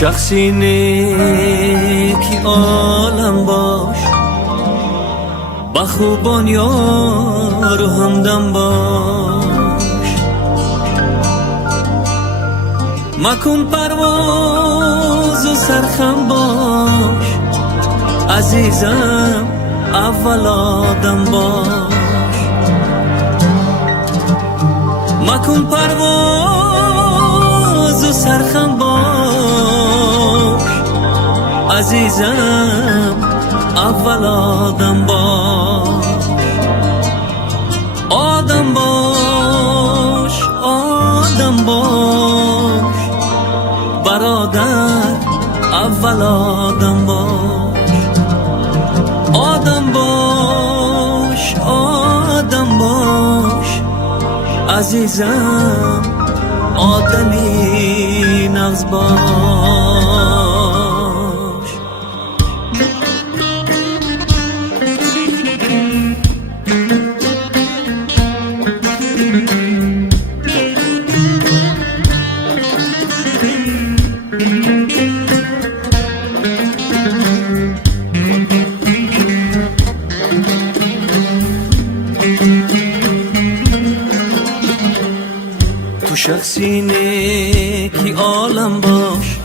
شخصی نیکی عالم باش، با خوبان یار و همدم باش. مکن پرواز و سرخم باش، عزیزم اول آدم باش. مکن پرواز و سرخم باش، عزیزم اول آدم باش. آدم باش، آدم باش، برادر اول آدم باش. آدم باش، آدم باش، عزیزم آدمی نغز باش. تو شخصی نیکی عالم باش،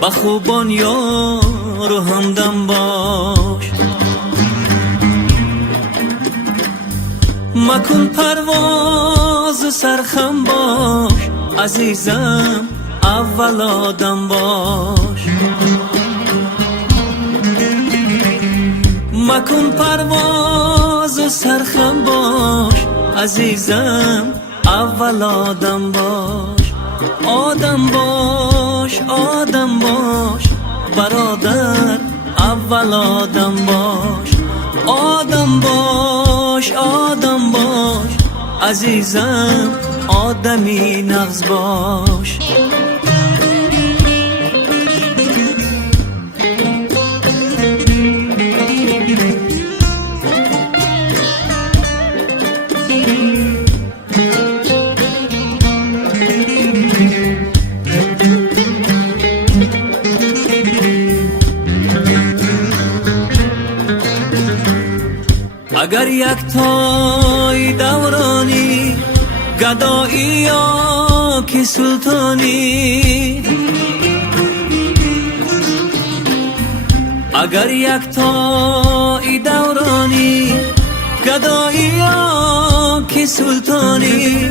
با خوبان یار و همدم باش. مکن پرواز و سرخم باش، عزیزم اول آدم باش. مکن پرواز و سرخم باش، عزیزم اول آدم باش. آدم باش، آدم باش، برادر اول آدم باش. آدم باش، آدم باش، عزیزم آدمی نغز باش. اگر یک تای دورانی، گدایی یا که سلطانی. اگر یک تای دورانی، گدایی یا که سلطانی.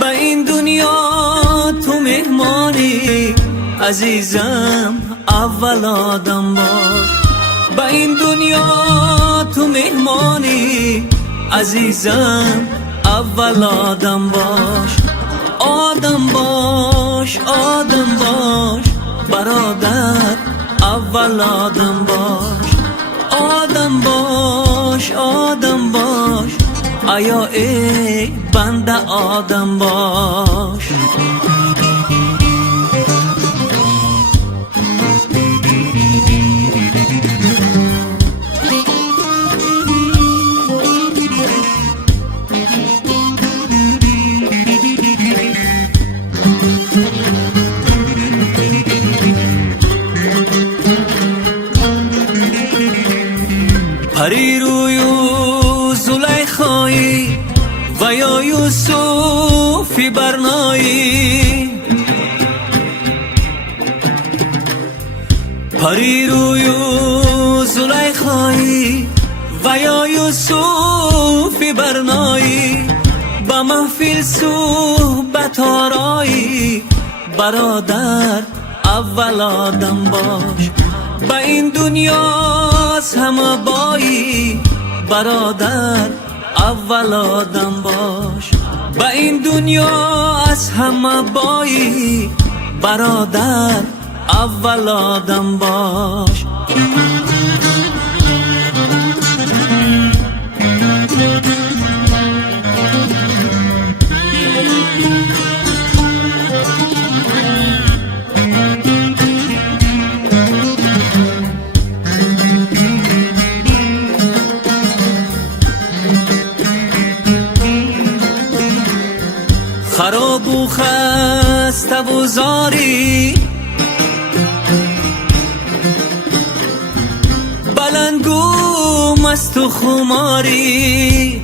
به این دنیا تو مهمانی، عزیزم اول آدم باش. به این دنیا تو مهمانی، عزیزم اول آدم باش. آدم باش، آدم باش، برادر اول آدم باش. آدم باش، آدم باش، آیا ای بنده آدم باش. پری رویو زلیخایی و یا یوسفی برنایی. پری رویو زلیخایی و یا یوسفی برنایی. با محفل صحبت آرایی، برادر اول آدم باش. با این دنیا از همه بایی، برادر اول آدم باش. با این دنیا از همه بایی، برادر اول آدم باش. خراب و خسته و زاری، بلندگو مست و خماری،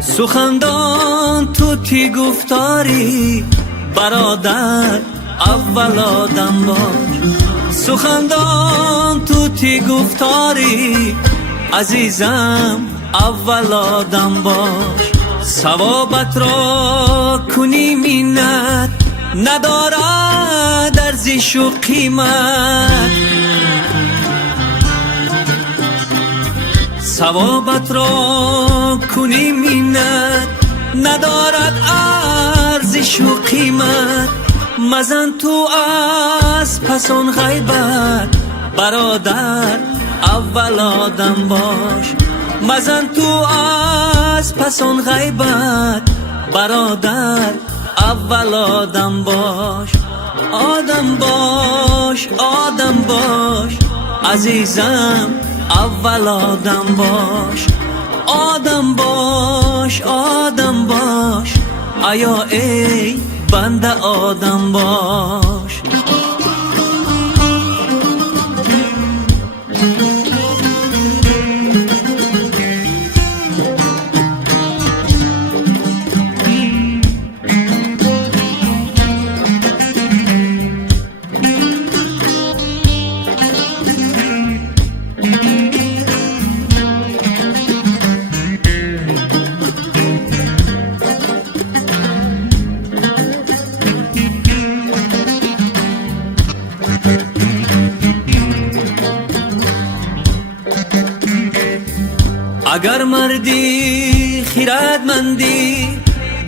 سخندان تو تی گفتاری، برادر اول آدم باش. سخندان تو تی گفتاری، عزیزم اول آدم باش. ثوابت را کنی منت، ندارد ارزش و قیمت. ثوابت را کنی منت، ندارد ارزش و قیمت. مزن تو از پسان غیبت، برادر اول آدم باش. مزن تو از پسان غیبت، برادر اول آدم باش. آدم باش، آدم باش، عزیزم اول آدم باش. آدم باش، آدم باش، آیا ای بنده آدم باش. اگر مردی خیرتمندی،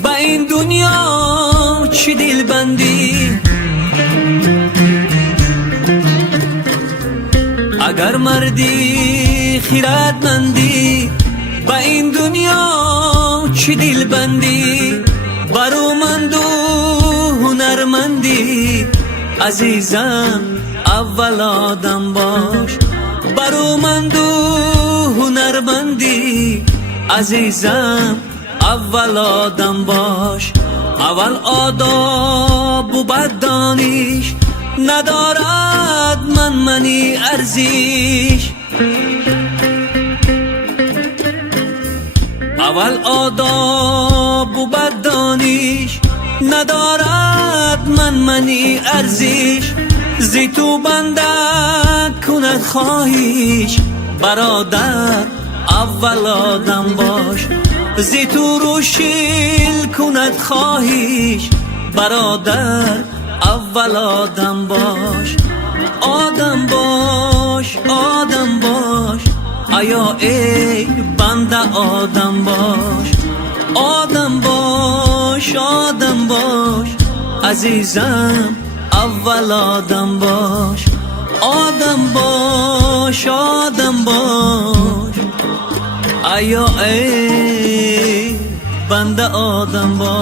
با این دنیا چی دل بندی. اگر مردی خیرتمندی، با این دنیا چی دل بندی. برومند و هنرمندی، عزیزم اول آدم باش. برومند و هنرمندی، عزیزم اول آدم باش. اول آداب و بعد دانش، ندارد منی ارزش. اول آداب و بعد دانش، ندارد منی ارزش. زی تو بنده کند خواهش، برادر اول آدم باش. زی تو روشیل کند خواهش، برادر اول آدم باش. آدم باش، آدم باش، آیا ای بنده آدم باش. آدم باش، آدم باش، عزیزم اول آدم باش. آدم باش، آدم باش، آیا ای بنده آدم باش.